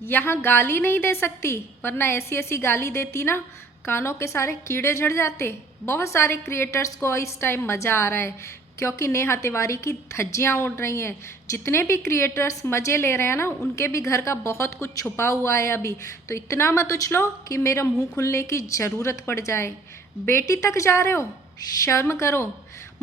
यहाँ गाली नहीं दे सकती, वरना ऐसी ऐसी गाली देती ना कानों के सारे कीड़े झड़ जाते। बहुत सारे क्रिएटर्स को इस टाइम मज़ा आ रहा है क्योंकि नेहा तिवारी की धज्जियाँ उड़ रही हैं। जितने भी क्रिएटर्स मज़े ले रहे हैं ना, उनके भी घर का बहुत कुछ छुपा हुआ है अभी। तो इतना मत उछलो कि मेरा मुंह खुलने की ज़रूरत पड़ जाए। बेटी तक जा रहे हो, शर्म करो।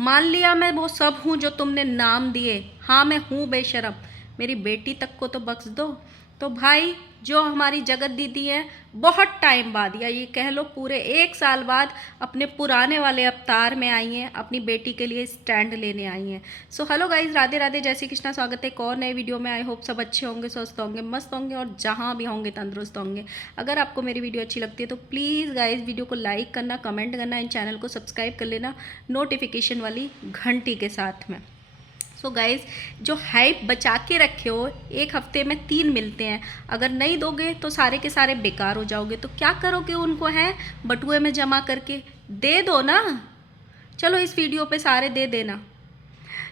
मान लिया मैं वो सब हूँ जो तुमने नाम दिए, हाँ मैं हूँ बेशरम, मेरी बेटी तक को तो बख्श दो। तो भाई जो हमारी जगत दीदी हैं, बहुत टाइम बाद या ये कह लो पूरे 1 साल बाद अपने पुराने वाले अवतार में आई हैं, अपनी बेटी के लिए स्टैंड लेने आई हैं। So hello guys, Radhe Radhe, जय श्री कृष्णा। स्वागत है एक और नए वीडियो में। आई होप सब अच्छे होंगे, स्वस्थ होंगे, मस्त होंगे और जहाँ भी होंगे तंदुरुस्त होंगे। अगर आपको मेरी वीडियो अच्छी लगती है तो प्लीज़ गाइज वीडियो को लाइक करना, कमेंट करना, इन चैनल को सब्सक्राइब कर लेना नोटिफिकेशन वाली घंटी के साथ में। सो गाइज, जो हाइप बचा के रखे हो, 1 हफ्ते में 3 मिलते हैं, अगर नहीं दोगे तो सारे के सारे बेकार हो जाओगे। तो क्या करोगे उनको, है बटुए में जमा करके दे दो ना। चलो इस वीडियो पे सारे दे देना।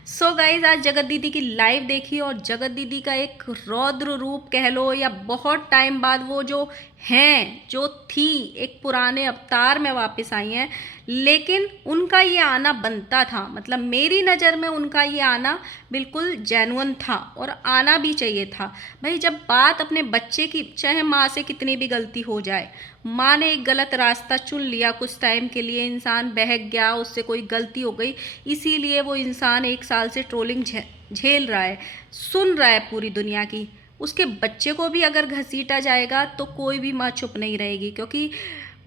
सो गाइज, आज जगत दीदी की लाइव देखी और जगत दीदी का एक रौद्र रूप कह लो या बहुत टाइम बाद वो जो हैं, जो थी एक पुराने अवतार में वापस आई हैं। लेकिन उनका ये आना बनता था, मतलब मेरी नज़र में उनका ये आना बिल्कुल जेन्युइन था और आना भी चाहिए था। भाई जब बात अपने बच्चे की, चाहे माँ से कितनी भी गलती हो जाए, माँ ने एक गलत रास्ता चुन लिया, कुछ टाइम के लिए इंसान बहक गया, उससे कोई गलती हो गई, इसीलिए वो इंसान 1 साल से ट्रोलिंग झेल रहा है, सुन रहा है पूरी दुनिया की। उसके बच्चे को भी अगर घसीटा जाएगा तो कोई भी माँ चुप नहीं रहेगी, क्योंकि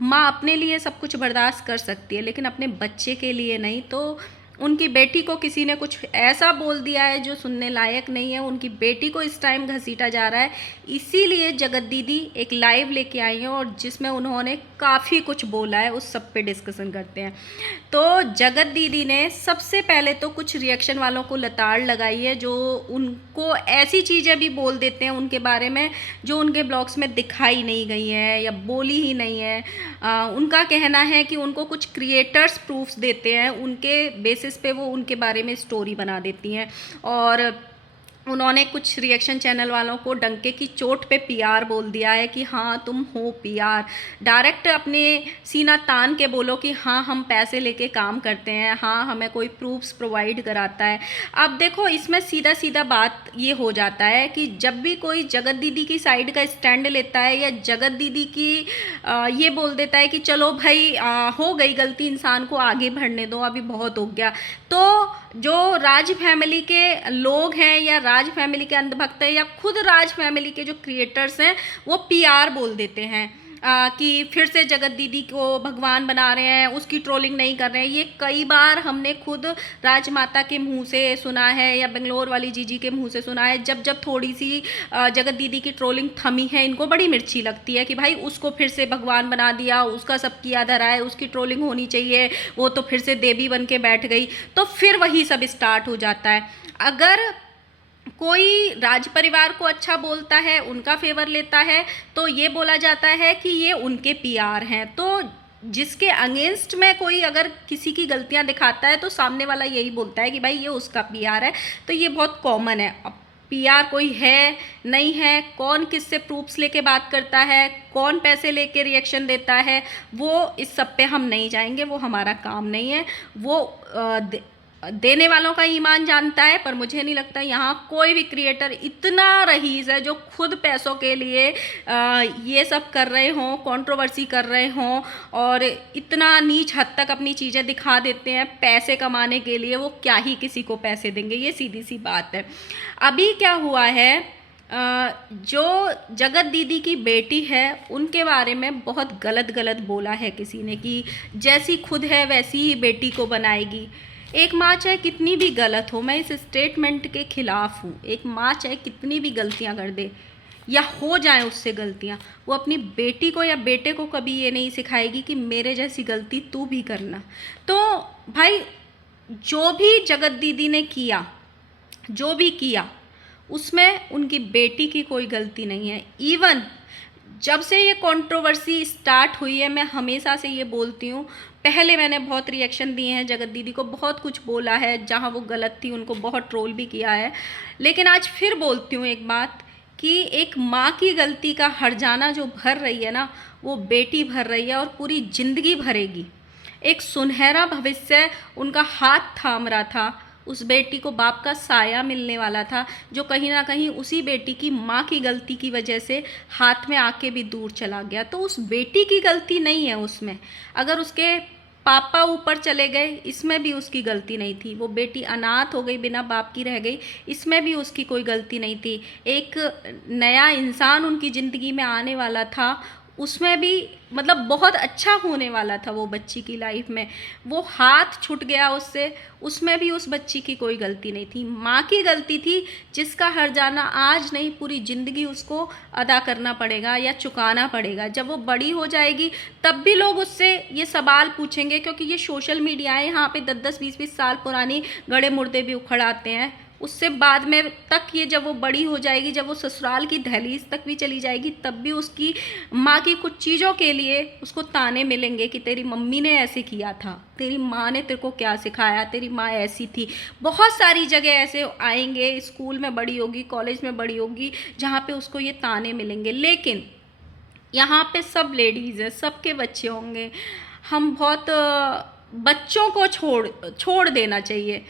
माँ अपने लिए सब कुछ बर्दाश्त कर सकती है लेकिन अपने बच्चे के लिए नहीं। तो उनकी बेटी को किसी ने कुछ ऐसा बोल दिया है जो सुनने लायक नहीं है, उनकी बेटी को इस टाइम घसीटा जा रहा है। इसीलिए जगत दीदी एक लाइव लेके आई हैं और जिसमें उन्होंने काफ़ी कुछ बोला है, उस सब पे डिस्कशन करते हैं। तो जगत दीदी ने सबसे पहले तो कुछ रिएक्शन वालों को लताड़ लगाई है, जो उनको ऐसी चीज़ें भी बोल देते हैं उनके बारे में जो उनके ब्लॉग्स में दिखाई नहीं गई हैं या बोली ही नहीं है। उनका कहना है कि उनको कुछ क्रिएटर्स प्रूफ्स देते हैं, उनके बेसिस पे वो उनके बारे में स्टोरी बना देती हैं। और उन्होंने कुछ रिएक्शन चैनल वालों को डंके की चोट पे पीआर बोल दिया है कि हाँ तुम हो पीआर। डायरेक्ट अपने सीना तान के बोलो कि हाँ हम पैसे लेके काम करते हैं, हाँ हमें कोई प्रूफ्स प्रोवाइड कराता है। अब देखो इसमें सीधा सीधा बात ये हो जाता है कि जब भी कोई जगत दीदी की साइड का स्टैंड लेता है या जगत दीदी की ये बोल देता है कि चलो भाई हो गई गलती, इंसान को आगे बढ़ने दो, अभी बहुत हो गया, तो जो राज फैमिली के लोग हैं या राज फैमिली के अंधभक्त हैं या खुद राज फैमिली के जो क्रिएटर्स हैं, वो पीआर बोल देते हैं कि फिर से जगत दीदी को भगवान बना रहे हैं, उसकी ट्रोलिंग नहीं कर रहे हैं। ये कई बार हमने खुद राजमाता के मुंह से सुना है या बेंगलोर वाली जीजी के मुंह से सुना है। जब जब थोड़ी सी जगत दीदी की ट्रोलिंग थमी है, इनको बड़ी मिर्ची लगती है कि भाई उसको फिर से भगवान बना दिया, उसका सब किया धरा है, उसकी ट्रोलिंग होनी चाहिए, वो तो फिर से देवी बन के बैठ गई। तो फिर वही सब स्टार्ट हो जाता है। अगर कोई राज परिवार को अच्छा बोलता है, उनका फेवर लेता है, तो ये बोला जाता है कि ये उनके पीआर हैं। तो जिसके अगेंस्ट में कोई अगर किसी की गलतियां दिखाता है तो सामने वाला यही बोलता है कि भाई ये उसका पीआर है। तो ये बहुत कॉमन है। अब पीआर कोई है नहीं है, कौन किससे प्रूफ्स लेके बात करता है, कौन पैसे लेके रिएक्शन देता है, वो इस सब पे हम नहीं जाएंगे, वो हमारा काम नहीं है। वो देने वालों का ईमान जानता है, पर मुझे नहीं लगता यहाँ कोई भी क्रिएटर इतना रईस है जो खुद पैसों के लिए ये सब कर रहे हों, कंट्रोवर्सी कर रहे हों और इतना नीच हद तक अपनी चीज़ें दिखा देते हैं पैसे कमाने के लिए। वो क्या ही किसी को पैसे देंगे, ये सीधी सी बात है। अभी क्या हुआ है, जो जगत दीदी की बेटी है उनके बारे में बहुत गलत गलत बोला है किसी ने कि जैसी खुद है वैसी ही बेटी को बनाएगी। एक माँ चाहे कितनी भी गलत हो, मैं इस स्टेटमेंट के खिलाफ हूँ। एक माँ चाहे कितनी भी गलतियाँ कर दे या हो जाए उससे गलतियाँ, वो अपनी बेटी को या बेटे को कभी ये नहीं सिखाएगी कि मेरे जैसी गलती तू भी करना। तो भाई जो भी जगत दीदी ने किया, जो भी किया, उसमें उनकी बेटी की कोई गलती नहीं है। इवन जब से ये कंट्रोवर्सी स्टार्ट हुई है, मैं हमेशा से ये बोलती हूँ, पहले मैंने बहुत रिएक्शन दिए हैं जगत दीदी को, बहुत कुछ बोला है, जहाँ वो गलत थी उनको बहुत ट्रोल भी किया है, लेकिन आज फिर बोलती हूँ एक बात कि एक माँ की गलती का हर्जाना जो भर रही है ना, वो बेटी भर रही है और पूरी जिंदगी भरेगी। एक सुनहरा भविष्य उनका हाथ थाम रहा था, उस बेटी को बाप का साया मिलने वाला था, जो कहीं ना कहीं उसी बेटी की माँ की गलती की वजह से हाथ में आके भी दूर चला गया। तो उस बेटी की गलती नहीं है उसमें। अगर उसके पापा ऊपर चले गए, इसमें भी उसकी गलती नहीं थी। वो बेटी अनाथ हो गई, बिना बाप की रह गई, इसमें भी उसकी कोई गलती नहीं थी। एक नया इंसान उनकी ज़िंदगी में आने वाला था, उसमें भी मतलब बहुत अच्छा होने वाला था वो बच्ची की लाइफ में, वो हाथ छूट गया उससे, उसमें भी उस बच्ची की कोई गलती नहीं थी। माँ की गलती थी, जिसका हर्जाना आज नहीं पूरी ज़िंदगी उसको अदा करना पड़ेगा या चुकाना पड़ेगा। जब वो बड़ी हो जाएगी तब भी लोग उससे ये सवाल पूछेंगे, क्योंकि ये सोशल मीडिया है, यहाँ पे 10-10 20-20 साल पुरानी गड़े मुर्दे भी उखड़ आते हैं। उससे बाद में तक ये जब वो बड़ी हो जाएगी, जब वो ससुराल की दहलीज तक भी चली जाएगी, तब भी उसकी माँ की कुछ चीज़ों के लिए उसको ताने मिलेंगे कि तेरी मम्मी ने ऐसे किया था, तेरी माँ ने तेरे को क्या सिखाया, तेरी माँ ऐसी थी। बहुत सारी जगह ऐसे आएंगे, स्कूल में बड़ी होगी, कॉलेज में बड़ी होगी, जहाँ पे उसको ये ताने मिलेंगे। लेकिन यहाँ पे सब लेडीज़ है, सबके बच्चे होंगे। हम बहुत बच्चों को छोड़ देना चाहिए।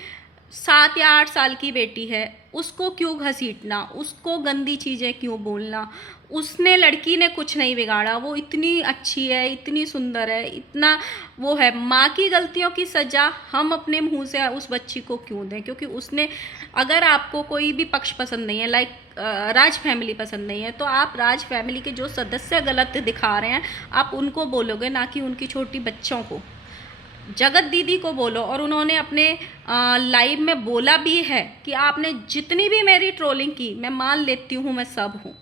7 या 8 साल की बेटी है, उसको क्यों घसीटना, उसको गंदी चीज़ें क्यों बोलना। उसने, लड़की ने कुछ नहीं बिगाड़ा, वो इतनी अच्छी है, इतनी सुंदर है, इतना वो है। माँ की गलतियों की सज़ा हम अपने मुंह से उस बच्ची को क्यों दें? क्योंकि उसने, अगर आपको कोई भी पक्ष पसंद नहीं है, लाइक राज फैमिली पसंद नहीं है, तो आप राज फैमिली के जो सदस्य गलत दिखा रहे हैं, आप उनको बोलोगे, ना कि उनकी छोटी बच्चों को। जगत दीदी को बोलो, और उन्होंने अपने लाइव में बोला भी है कि आपने जितनी भी मेरी ट्रोलिंग की, मैं मान लेती हूँ मैं सब हूँ,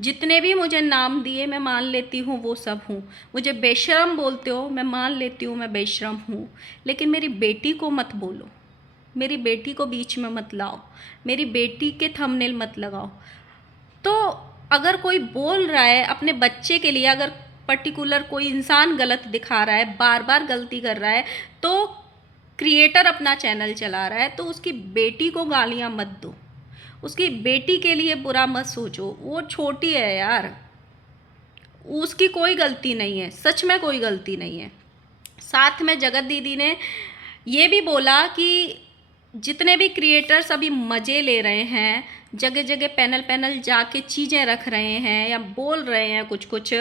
जितने भी मुझे नाम दिए मैं मान लेती हूँ वो सब हूँ, मुझे बेशरम बोलते हो मैं मान लेती हूँ मैं बेशरम हूँ, लेकिन मेरी बेटी को मत बोलो, मेरी बेटी को बीच में मत लाओ, मेरी बेटी के थंबनेल मत लगाओ। तो अगर कोई बोल रहा है अपने बच्चे के लिए, अगर पर्टिकुलर कोई इंसान गलत दिखा रहा है, बार बार गलती कर रहा है, तो क्रिएटर अपना चैनल चला रहा है, तो उसकी बेटी को गालियां मत दो, उसकी बेटी के लिए बुरा मत सोचो। वो छोटी है यार, उसकी कोई गलती नहीं है, सच में कोई गलती नहीं है। साथ में जगत दीदी ने ये भी बोला कि जितने भी क्रिएटर्स अभी मज़े ले रहे हैं, जगह जगह पैनल पैनल जाके चीज़ें रख रहे हैं या बोल रहे हैं कुछ कुछ,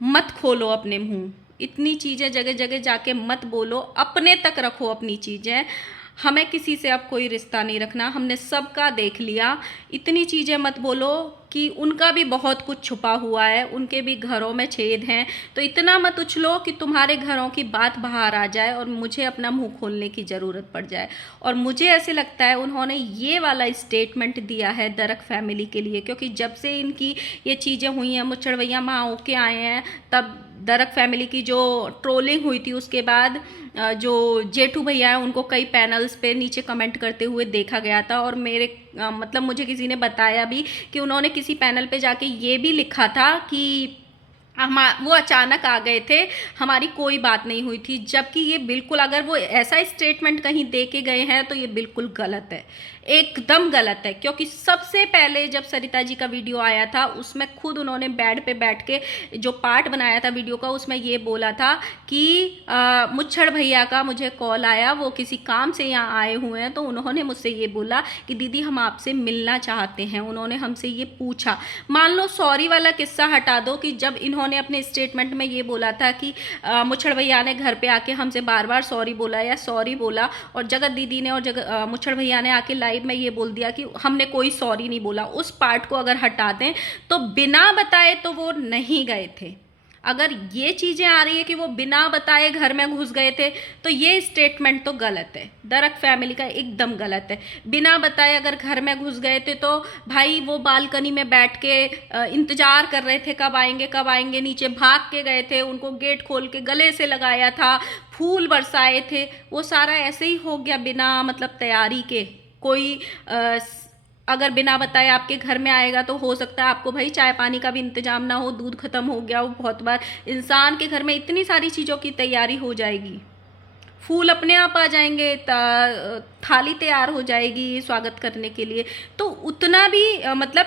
मत खोलो अपने मुंह, इतनी चीज़ें जगह जगह जाके मत बोलो, अपने तक रखो अपनी चीज़ें। हमें किसी से अब कोई रिश्ता नहीं रखना, हमने सबका देख लिया। इतनी चीज़ें मत बोलो कि उनका भी बहुत कुछ छुपा हुआ है, उनके भी घरों में छेद हैं, तो इतना मत उछलो कि तुम्हारे घरों की बात बाहर आ जाए और मुझे अपना मुंह खोलने की ज़रूरत पड़ जाए। और मुझे ऐसे लगता है उन्होंने ये वाला स्टेटमेंट दिया है दरक फैमिली के लिए, क्योंकि जब से इनकी ये चीज़ें हुई हैं, मुच्छड़ भैया माँ होके आए हैं, तब दरक फैमिली की जो ट्रोलिंग हुई थी, उसके बाद जो जेठू भैया हैं उनको कई पैनल्स पे नीचे कमेंट करते हुए देखा गया था। और मेरे मतलब मुझे किसी ने बताया भी कि उन्होंने किसी पैनल पे जाके ये भी लिखा था कि वो अचानक आ गए थे, हमारी कोई बात नहीं हुई थी। जबकि ये बिल्कुल, अगर वो ऐसा स्टेटमेंट कहीं दे के गए हैं तो ये बिल्कुल गलत है, एकदम गलत है। क्योंकि सबसे पहले जब सरिता जी का वीडियो आया था, उसमें खुद उन्होंने बेड पे बैठ के जो पार्ट बनाया था वीडियो का, उसमें ये बोला था कि मुच्छड़ भैया का मुझे कॉल आया, वो किसी काम से यहाँ आए हुए हैं, तो उन्होंने मुझसे ये बोला कि दीदी हम आपसे मिलना चाहते हैं, उन्होंने हमसे ये पूछा। मान लो सॉरी वाला किस्सा हटा दो कि जब इन्होंने अपने स्टेटमेंट में ये बोला था कि मुच्छड़ भैया ने घर पे आके हमसे बार बार सॉरी बोला या सॉरी बोला, और जगत दीदी ने और मुच्छड़ भैया ने आके लाइव में ये बोल दिया कि हमने कोई सॉरी नहीं बोला, उस पार्ट को अगर हटा दें तो बिना बताए तो वो नहीं गए थे। अगर ये चीज़ें आ रही है कि वो बिना बताए घर में घुस गए थे, तो ये स्टेटमेंट तो गलत है, दरक फैमिली का एकदम गलत है। बिना बताए अगर घर में घुस गए थे तो भाई वो बालकनी में बैठ के इंतज़ार कर रहे थे कब आएंगे कब आएंगे, नीचे भाग के गए थे, उनको गेट खोल के गले से लगाया था, फूल बरसाए थे, वो सारा ऐसे ही हो गया बिना मतलब तैयारी के। कोई अगर बिना बताए आपके घर में आएगा तो हो सकता है आपको भाई चाय पानी का भी इंतजाम ना हो, दूध खत्म हो गया हो, बहुत बार इंसान के घर में इतनी सारी चीज़ों की तैयारी हो जाएगी, फूल अपने आप आ जाएंगे, थाली तैयार हो जाएगी स्वागत करने के लिए, तो उतना भी मतलब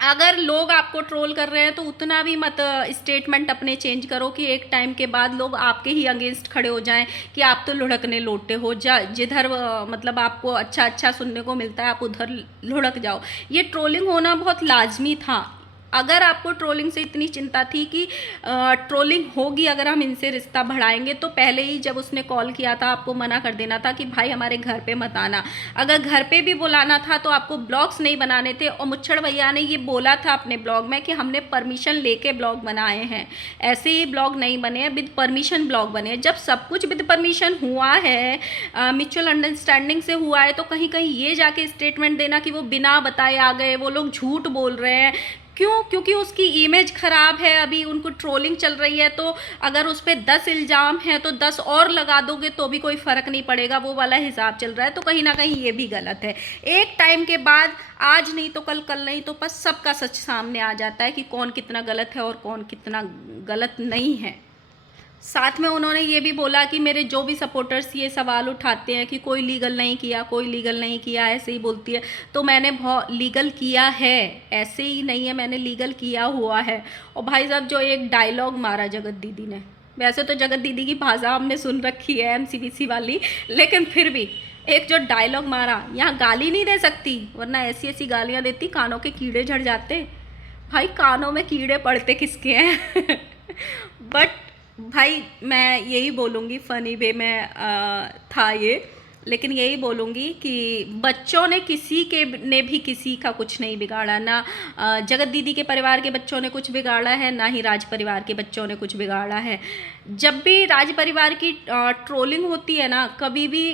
अगर लोग आपको ट्रोल कर रहे हैं तो उतना भी मत स्टेटमेंट अपने चेंज करो कि एक टाइम के बाद लोग आपके ही अगेंस्ट खड़े हो जाएं कि आप तो लुढ़कने लोटे हो, जा जिधर मतलब आपको अच्छा अच्छा सुनने को मिलता है आप उधर लुढ़क जाओ। ये ट्रोलिंग होना बहुत लाजमी था। अगर आपको ट्रोलिंग से इतनी चिंता थी कि ट्रोलिंग होगी अगर हम इनसे रिश्ता बढ़ाएंगे, तो पहले ही जब उसने कॉल किया था आपको मना कर देना था कि भाई हमारे घर पे मत आना। अगर घर पे भी बुलाना था तो आपको ब्लॉग्स नहीं बनाने थे। और मुच्छड़ भैया ने ये बोला था अपने ब्लॉग में कि हमने परमिशन लेके ब्लॉग बनाए हैं, ऐसे ही ब्लॉग नहीं बने हैं, विद परमिशन ब्लॉग बने हैं। जब सब कुछ विद परमिशन हुआ है, म्यूचुअल अंडरस्टैंडिंग से हुआ है, तो कहीं कहीं ये जाके स्टेटमेंट देना कि वो बिना बताए आ गए, वो लोग झूठ बोल रहे हैं, क्यों? क्योंकि उसकी इमेज खराब है, अभी उनको ट्रोलिंग चल रही है। तो अगर उस पर 10 इल्ज़ाम हैं तो 10 और लगा दोगे तो भी कोई फ़र्क नहीं पड़ेगा, वो वाला हिसाब चल रहा है। तो कहीं ना कहीं ये भी गलत है। एक टाइम के बाद आज नहीं तो कल, कल नहीं तो बस सबका सच सामने आ जाता है कि कौन कितना गलत है और कौन कितना गलत नहीं है। साथ में उन्होंने ये भी बोला कि मेरे जो भी सपोर्टर्स ये सवाल उठाते हैं कि कोई लीगल नहीं किया, कोई लीगल नहीं किया, ऐसे ही बोलती है, तो मैंने बहुत लीगल किया है, ऐसे ही नहीं है, मैंने लीगल किया हुआ है। और भाई साहब जो एक डायलॉग मारा जगत दीदी ने, वैसे तो जगत दीदी की भाषा हमने सुन रखी है MCBC वाली, लेकिन फिर भी एक जो डायलॉग मारा, यहाँ गाली नहीं दे सकती वरना ऐसी ऐसी गालियाँ देती कानों के कीड़े झड़ जाते। भाई कानों में कीड़े पड़ते किसके हैं? बट भाई मैं यही बोलूँगी, फ़नी वे में था ये, लेकिन यही बोलूँगी कि बच्चों ने किसी के ने भी किसी का कुछ नहीं बिगाड़ा ना। जगत दीदी के परिवार के बच्चों ने कुछ बिगाड़ा है, ना ही राज परिवार के बच्चों ने कुछ बिगाड़ा है। जब भी राज परिवार की ट्रोलिंग होती है ना, कभी भी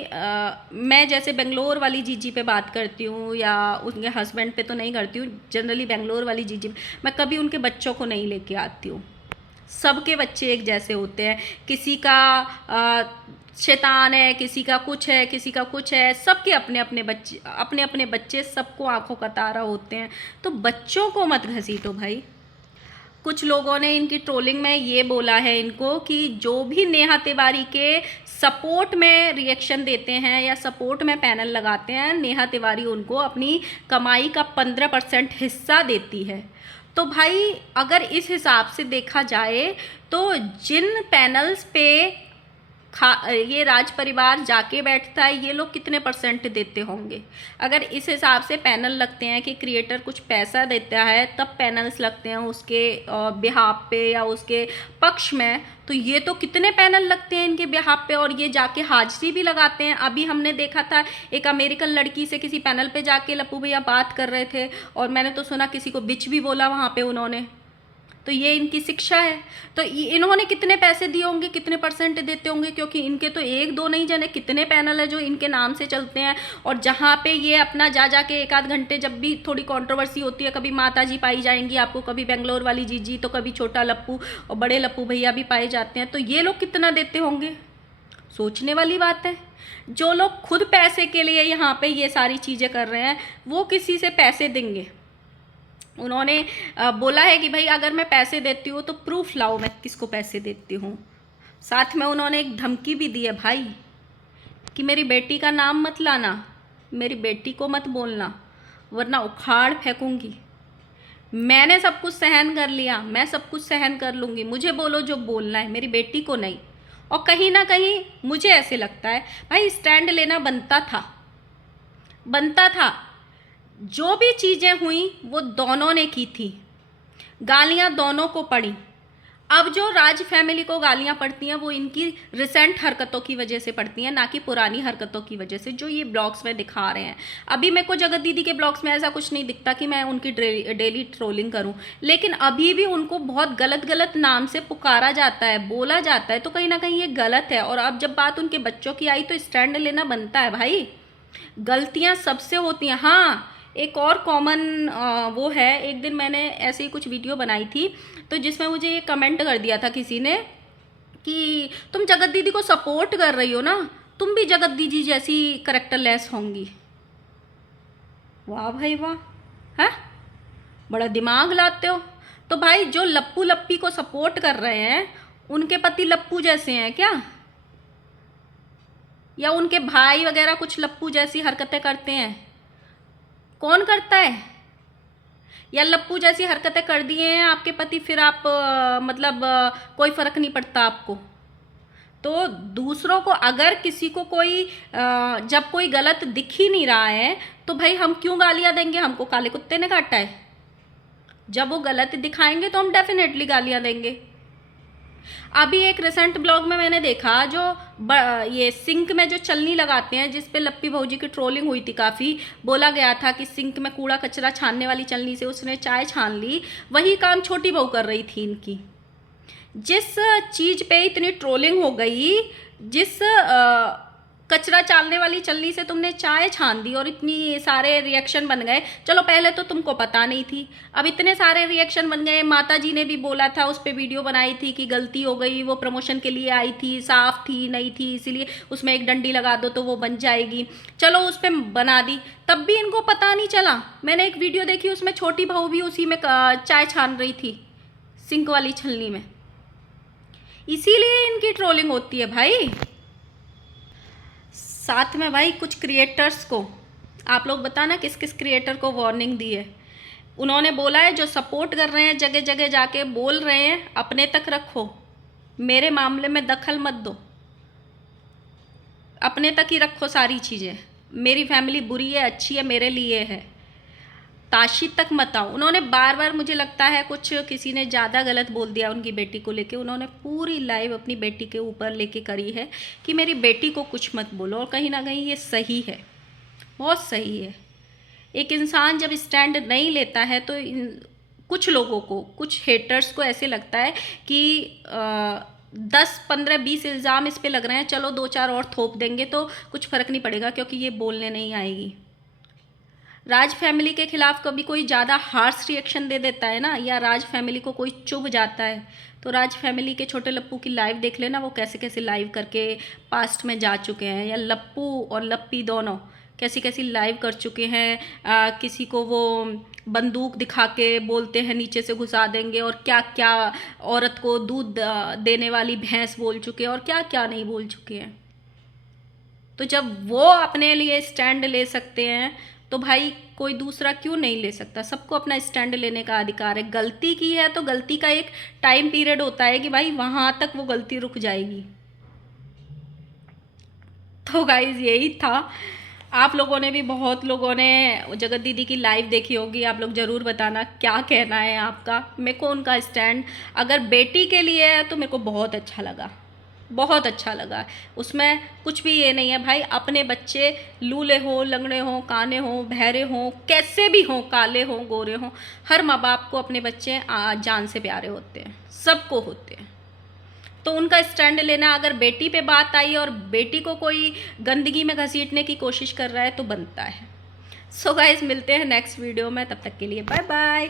मैं जैसे बेंगलोर वाली जीजी पे बात करती हूँ या उनके हस्बैंड पे तो नहीं करती हूँ, जनरली बेंगलोर वाली जीजी मैं कभी उनके बच्चों को नहीं लेके आती हूँ। सबके बच्चे एक जैसे होते हैं, किसी का शैतान है, किसी का कुछ है, किसी का कुछ है, सबके अपने अपने बच्चे सबको आंखों का तारा होते हैं। तो बच्चों को मत घसीटो भाई। कुछ लोगों ने इनकी ट्रोलिंग में ये बोला है इनको कि जो भी नेहा तिवारी के सपोर्ट में रिएक्शन देते हैं या सपोर्ट में पैनल लगाते हैं, नेहा तिवारी उनको अपनी कमाई का 15% हिस्सा देती है। तो भाई अगर इस हिसाब से देखा जाए तो जिन पैनल्स पे ये राज परिवार जाके बैठता है, ये लोग कितने % देते होंगे? अगर इस हिसाब से पैनल लगते हैं कि क्रिएटर कुछ पैसा देता है तब पैनल्स लगते हैं उसके बिहाफ पे या उसके पक्ष में, तो ये तो कितने पैनल लगते हैं इनके बिहाफ पे, और ये जाके हाजिरी भी लगाते हैं। अभी हमने देखा था एक अमेरिकन लड़की से किसी पैनल पे जाके लप्पू भैया बात कर रहे थे, और मैंने तो सुना किसी को बिच भी बोला वहाँ पे उन्होंने। तो ये इनकी शिक्षा है। तो इन्होंने कितने पैसे दिए होंगे, कितने % देते होंगे? क्योंकि इनके तो एक दो नहीं जाने कितने पैनल है जो इनके नाम से चलते हैं, और जहाँ पे ये अपना जा जाके एक आध घंटे जब भी थोड़ी कंट्रोवर्सी होती है, कभी माता जी पाई जाएंगी आपको, कभी बेंगलोर वाली जीजी, तो कभी छोटा लप्पू और बड़े लप्पू भैया भी पाए जाते हैं। तो ये लोग कितना देते होंगे? सोचने वाली बात है। जो लोग खुद पैसे के लिए यहाँ पे ये सारी चीज़ें कर रहे हैं, वो किसी से पैसे देंगे? उन्होंने बोला है कि भाई अगर मैं पैसे देती हूँ तो प्रूफ लाओ मैं किसको पैसे देती हूँ। साथ में उन्होंने एक धमकी भी दी है भाई कि मेरी बेटी का नाम मत लाना, मेरी बेटी को मत बोलना, वरना उखाड़ फेंकूंगी। मैंने सब कुछ सहन कर लिया, मैं सब कुछ सहन कर लूँगी, मुझे बोलो जो बोलना है, मेरी बेटी को नहीं। और कहीं ना कहीं मुझे ऐसे लगता है भाई स्टैंड लेना बनता था। जो भी चीज़ें हुई वो दोनों ने की थी, गालियाँ दोनों को पड़ी। अब जो राज फैमिली को गालियाँ पड़ती हैं वो इनकी रिसेंट हरकतों की वजह से पड़ती हैं, ना कि पुरानी हरकतों की वजह से जो ये ब्लॉग्स में दिखा रहे हैं। अभी मेरे को जगत दीदी के ब्लॉग्स में ऐसा कुछ नहीं दिखता कि मैं उनकी डेली ट्रोलिंग करूं, लेकिन अभी भी उनको बहुत गलत गलत नाम से पुकारा जाता है, बोला जाता है, तो कहीं ना कहीं ये गलत है। और अब जब बात उनके बच्चों की आई तो स्टैंड लेना बनता है भाई। गलतियाँ सबसे होती हैं। हाँ, एक और कॉमन वो है, एक दिन मैंने ऐसे ही कुछ वीडियो बनाई थी तो जिसमें मुझे ये कमेंट कर दिया था किसी ने कि तुम जगत दीदी को सपोर्ट कर रही हो ना, तुम भी जगत दीदी जैसी करेक्टरलेस होंगी। वाह भाई वाह, है बड़ा दिमाग लाते हो। तो भाई जो लप्पू लप्पी को सपोर्ट कर रहे हैं उनके पति लप्पू जैसे हैं क्या? या उनके भाई वगैरह कुछ लप्पू जैसी हरकतें करते हैं? कौन करता है? या लप्पू जैसी हरकतें कर दिए हैं आपके पति, फिर आप मतलब कोई फ़र्क नहीं पड़ता आपको। तो दूसरों को अगर किसी को कोई जब कोई गलत दिख ही नहीं रहा है तो भाई हम क्यों गालियां देंगे? हमको काले कुत्ते ने काटा है? जब वो गलत दिखाएंगे तो हम डेफिनेटली गालियां देंगे। अभी एक रिसेंट ब्लॉग में मैंने देखा जो ये सिंक में जो चलनी लगाते हैं, जिस पे लप्पी भौजी की ट्रोलिंग हुई थी काफ़ी, बोला गया था कि सिंक में कूड़ा कचरा छानने वाली चलनी से उसने चाय छान ली। वही काम छोटी बहू कर रही थी इनकी। जिस चीज़ पे इतनी ट्रोलिंग हो गई, जिस कचरा चालने वाली चलनी से तुमने चाय छान दी और इतनी सारे रिएक्शन बन गए। चलो पहले तो तुमको पता नहीं थी, अब इतने सारे रिएक्शन बन गए। माता जी ने भी बोला था, उस पर वीडियो बनाई थी कि गलती हो गई, वो प्रमोशन के लिए आई थी, साफ थी नहीं थी, इसीलिए उसमें एक डंडी लगा दो तो वो बन जाएगी। चलो उस पर बना दी, तब भी इनको पता नहीं चला। मैंने एक वीडियो देखी, उसमें छोटी बहू भी उसी में चाय छान रही थी, सिंक वाली छलनी में। इसीलिए इनकी ट्रोलिंग होती है भाई। साथ में भाई कुछ क्रिएटर्स को आप लोग बताना किस किस क्रिएटर को वार्निंग दी है। उन्होंने बोला है जो सपोर्ट कर रहे हैं जगह जगह जाके बोल रहे हैं, अपने तक रखो, मेरे मामले में दखल मत दो, अपने तक ही रखो सारी चीज़ें। मेरी फैमिली बुरी है अच्छी है मेरे लिए है, ताशी तक मत आओ। उन्होंने बार बार, मुझे लगता है कुछ किसी ने ज़्यादा गलत बोल दिया उनकी बेटी को लेके, उन्होंने पूरी लाइव अपनी बेटी के ऊपर लेके करी है कि मेरी बेटी को कुछ मत बोलो। और कहीं ना कहीं ये सही है, बहुत सही है। एक इंसान जब स्टैंड नहीं लेता है तो कुछ लोगों को, कुछ हेटर्स को ऐसे लगता है कि 10 15 20 इल्ज़ाम इस पे लग रहे हैं, चलो 2 4 और थोप देंगे तो कुछ फ़र्क नहीं पड़ेगा क्योंकि ये बोलने नहीं आएगी। राज फैमिली के खिलाफ कभी कोई ज़्यादा हार्श रिएक्शन दे देता है ना, या राज फैमिली को कोई चुभ जाता है, तो राज फैमिली के छोटे लप्पू की लाइव देख लेना, वो कैसे कैसे लाइव करके पास्ट में जा चुके हैं। या लप्पू और लप्पी दोनों कैसी कैसी लाइव कर चुके हैं। किसी को वो बंदूक दिखा के बोलते हैं नीचे से घुसा देंगे, और क्या क्या औरत को दूध देने वाली भैंस बोल चुके हैं, और क्या क्या नहीं बोल चुके हैं। तो जब वो अपने लिए स्टैंड ले सकते हैं तो भाई कोई दूसरा क्यों नहीं ले सकता? सबको अपना स्टैंड लेने का अधिकार है। गलती की है तो गलती का एक टाइम पीरियड होता है कि भाई वहां तक वो गलती रुक जाएगी। तो गाइज यही था। आप लोगों ने भी, बहुत लोगों ने जगत दीदी की लाइव देखी होगी, आप लोग ज़रूर बताना क्या कहना है आपका। मेरे को उनका स्टैंड अगर बेटी के लिए है तो मेरे को बहुत अच्छा लगा, बहुत अच्छा लगा। उसमें कुछ भी ये नहीं है भाई, अपने बच्चे लूले हों, लंगड़े हों, काने हों, बहरे हों, कैसे भी हों, काले हों, गोरे हों, हर माँ बाप को अपने बच्चे जान से प्यारे होते हैं, सबको होते हैं। तो उनका स्टैंड लेना, अगर बेटी पे बात आई और बेटी को कोई गंदगी में घसीटने की कोशिश कर रहा है तो बनता है। सो गाइस, मिलते हैं नेक्स्ट वीडियो में, तब तक के लिए बाय बाय।